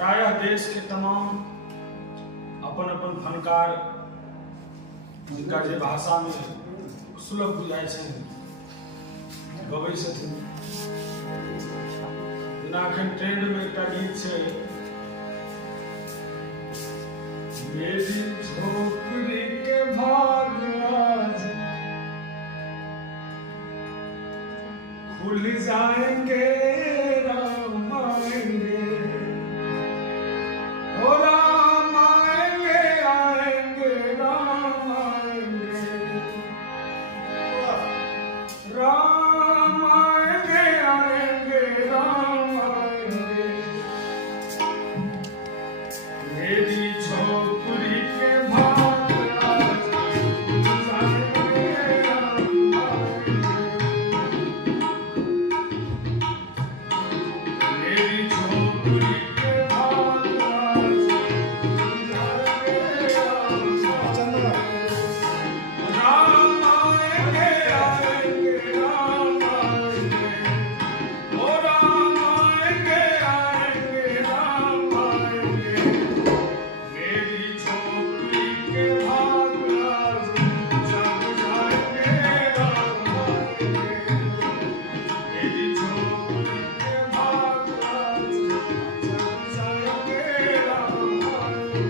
प्रायः देश के तमाम अपन अपन फनकार जिनका जे भाषा में सुलभ बुझाय छै गबै छथिन। जेना एखन ट्रेंड में एकटा गीत छै, मेरी झोपड़ी के भाग आज खुल जाएंगे, राम आएंगे, ओ राम आएंगे, आएंगे राम आएंगे, राम आएंगे, आएंगे राम आएंगे। मेरी झोपड़ी के भाग आज खुल जाएंगे, राम आएंगे, मेरी झोपड़ी के भाग आज खुल जाएंगे, राम आएंगे, आएंगे राम आएंगे, ओ राम आएंगे, आएंगे राम आएंगे। मेरी झोपड़ी के भाग आज जग जाएंगे, राम आएंगे, मेरी झोपड़ी के भाग आज जग जाएंगे, राम आएंगे।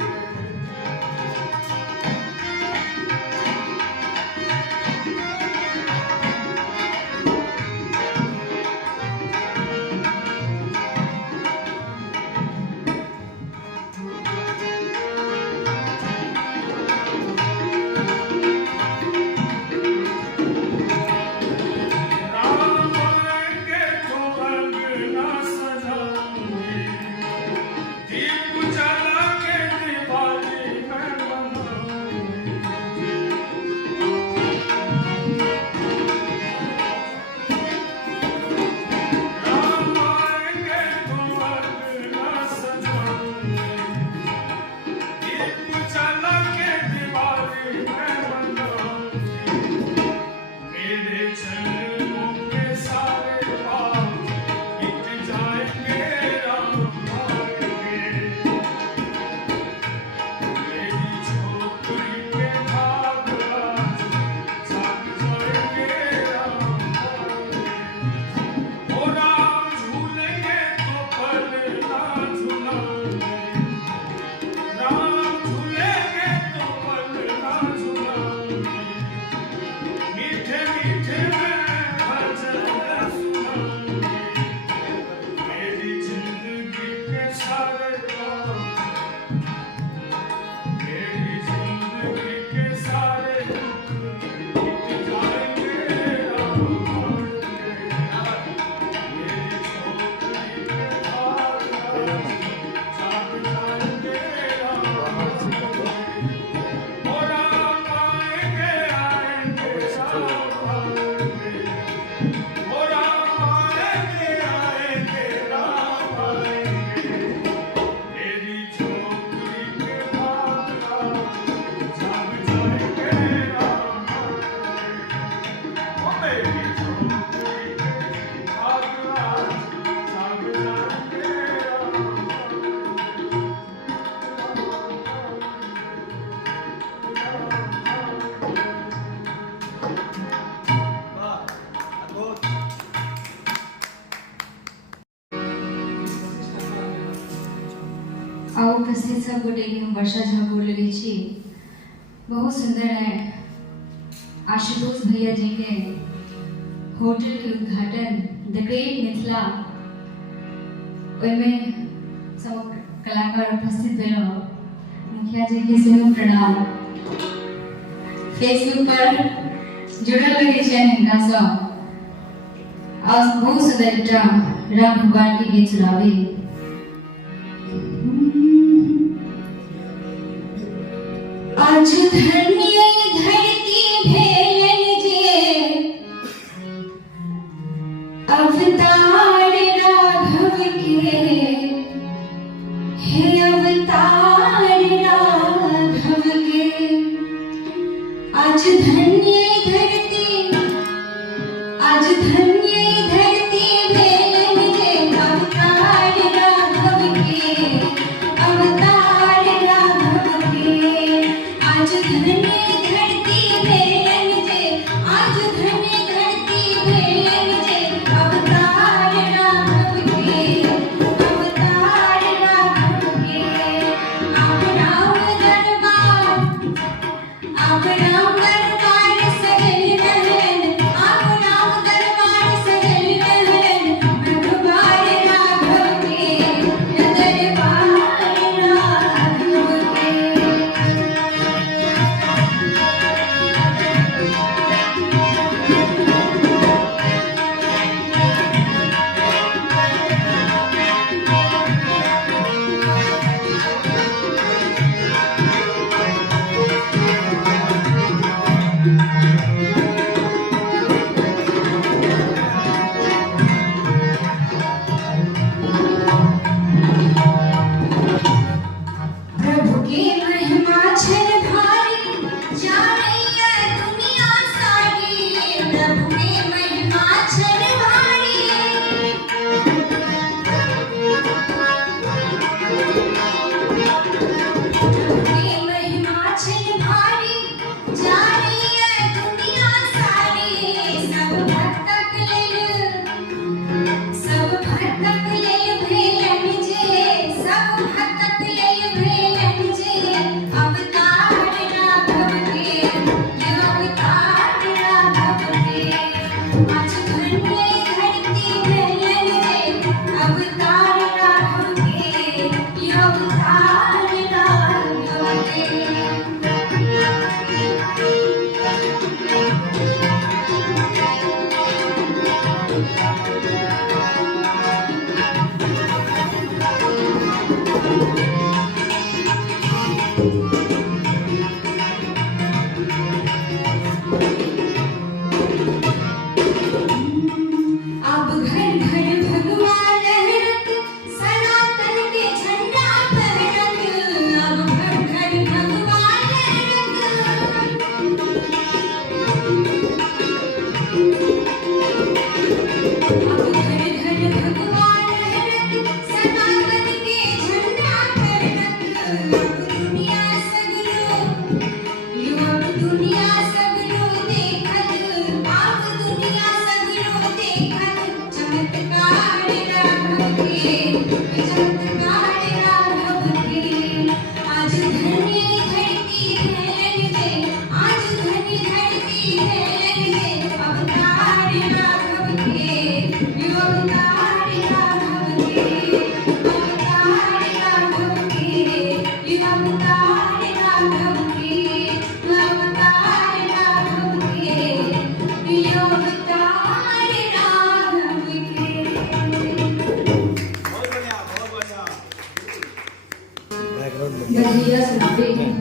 राम आएंगे तो अंगना सजाऊंगी, दीप जला के दिवाली मैं मनाऊंगी। राम आएंगे तो अंगना सजाऊंगी, दीप जला के दिवाली मैं मनाऊंगी। मेरे चरणों के सारे पाप मिट जाएंगे, राम आएंगे, मेरी झोपड़ी के भाग आज जग जाएंगे, राम आएंगे, ओ राम झूलेंगे तो पल ना झुलाएंगे, राम झूलेंगे तो पल ना झुलाएंगे। मीठे मीठे मैं भजन सुनाऊंगी, मेरी जिंदगी के सारे काम, मेरी जिंदगी के सारे दुख मिट जाएंगे, राम आएंगे, मेरी झोपड़ी के भाग आज जग जाएंगे, राम आएंगे, ओ राम आएंगे, आएंगे राम आएंगे, ओ राम आएंगे, आएंगे राम आएंगे। मेरी झोपड़ी के भाग आज जग जाएंगे, राम आएंगे, ओ मेरी झोपड़ी के भाग आज जग जाएंगे, आओ उपस्थित सब गोटे के हम वर्षा झा बोल रही छी। बहुत सुंदर है आशुतोष भैया जी के होटल के उद्घाटन द ग्रेट मिथिला, ओहिमे सब कलाकार उपस्थित भेलो। मुखिया जी के सेहो प्रणाम। फेसबुक पर जुड़ल रहे छे हिनका सब। आज बहुत सुंदर एकटा राम भगवान के गीत सुनाबी। आज धन्य धरती भेलन जे अवतार राघव के, हे अवतार राघव के। आज धन्य धरती, आज धन्य धरती भेलन जे अवतार राघव के, अब घर घर भगवा लहरत, सनातन के झंडा फहरत। अब घर घर भगवा लहरत, अब घर घर भगवा लहरत, सनातन के झंडा फहरत। अब दुनिया सगरो, अब दुनिया सगरो देखत, अब दुनिया सगरो देखत। चमत्कार राघव के, चमत्कार राघव के। आज धन्य धरती है लगे, आज धन्य धरती है लगे। अवतार राघव के, अवतार राघव के, अवतार राघव के, अवतार राघव के, अवतार राघव के, अवतार राघव के। बहुत बढ़िया। गजरिया सुनाते हैं।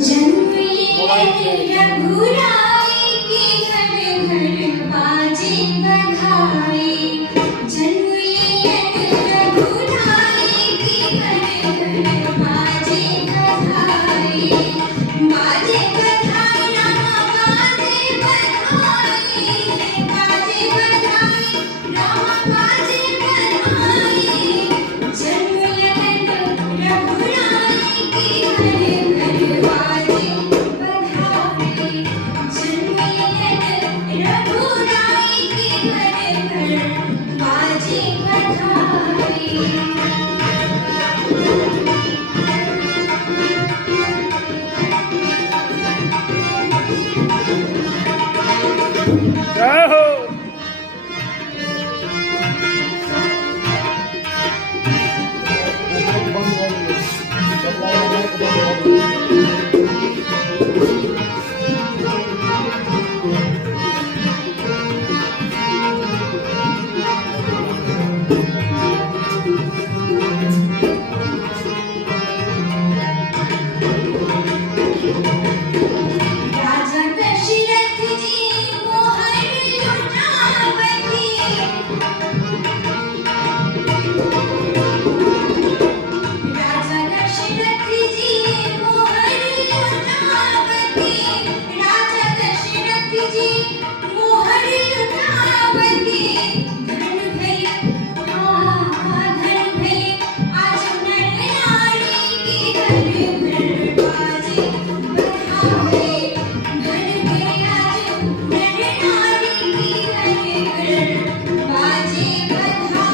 जन्म लिए रघुराई के घर घर बाजे बधाई। जन्म लिए रघुराई के घर घर बाजे बधाई। बाजे बधाई रामा बाजे बधाई, बाजे बधाई रामा बाजे बधाई। जन्म लिए रघुराई के घर घर बाजे बधाई। जन्म लिए रघुराई के घर घर बाजे बधाई। जय हो। राजा दशरथ जी मोहर लुटावती। राजा दशरथ जी मोहर लुटावती। राजा दशरथ जी मोहर लुटावती। धन भई, धन भई आज नर नारी की घर घर बाजे बधाई। धन भई आज नर नारी की घर घर बाजे बधाई।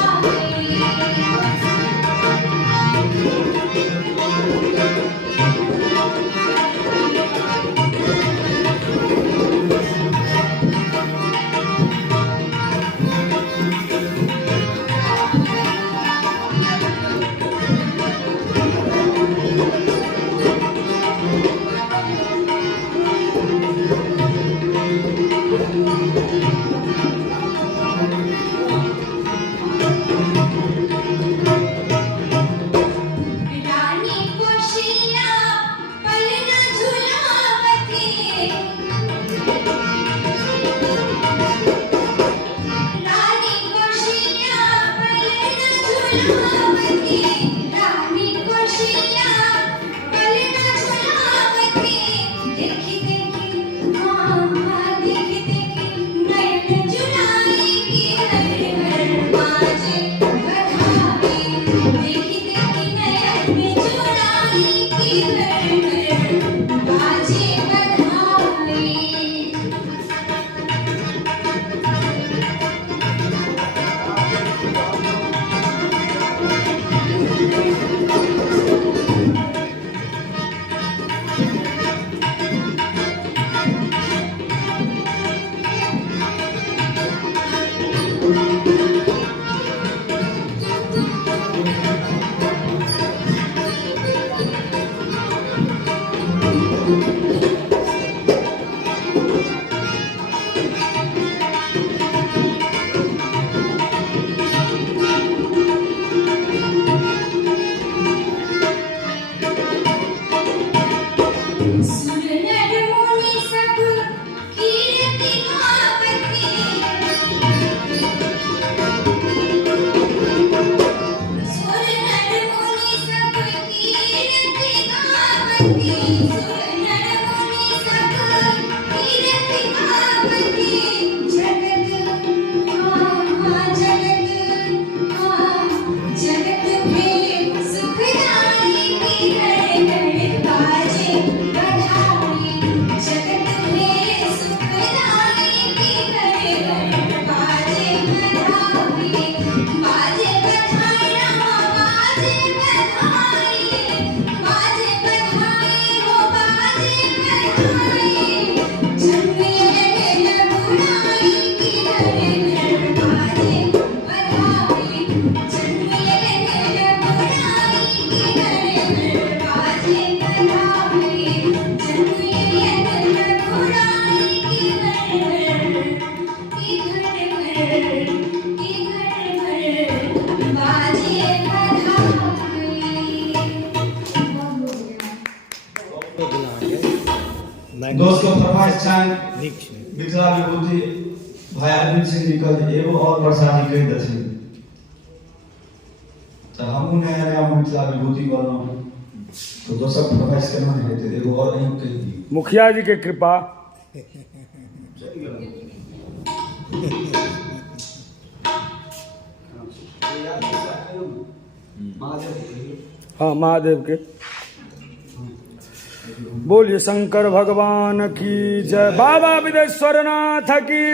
रानी खुशियाँ पलना झुलावती। रानी खुशियाँ पलना झुलावती। रानी खुशियाँ पलना झुलावती। देखी देखी देखी देखी नयन जुलाई की घर घर बाजे बधाई। देखी देखी नयन जुलाई की घर घर बाजे बधाई। कि घर घर बाजे बधाई। दोस्तों फरमाइश चाहे मिथिला विभूति भाई अरविंद सिंह जी का एगो और प्रसादी कह दथिन तो हमहू नया नया मिथिला विभूति बनल तो दोसर फरमाइश केना हेतै एगो और अहीं कहि दी मुखिया जी के कृपा हाँ महादेव के बोलिए शंकर भगवान की जय। बाबा विदेश्वर नाथ की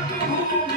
Thank you.